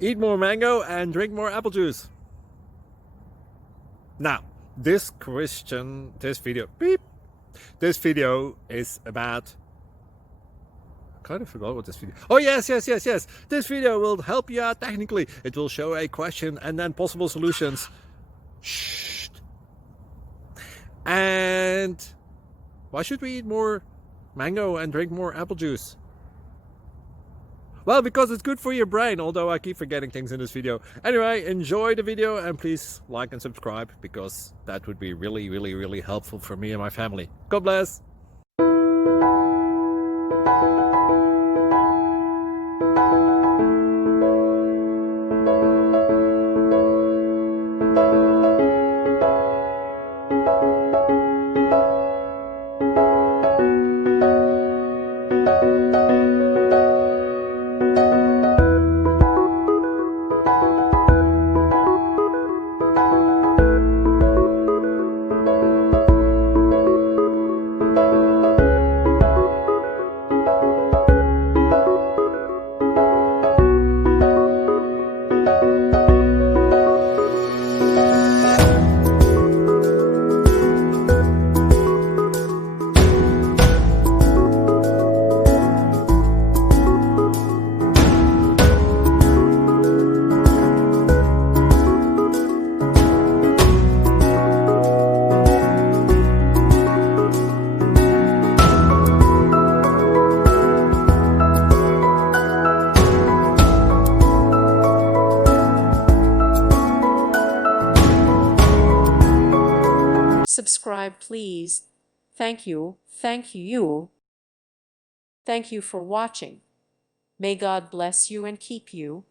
Eat more mango and drink more apple juice. Now, this video is about, I kind of forgot what this video. Oh, yes. This video will help you out technically. It will show a question and then possible solutions. Shh. And why should we eat more mango and drink more apple juice? Well, because it's good for your brain, although I keep forgetting things in this video. Anyway, enjoy the video and please like and subscribe, because that would be really helpful for me and my family. God bless! Subscribe, please. Thank you. Thank you. Thank you for watching. May God bless you and keep you.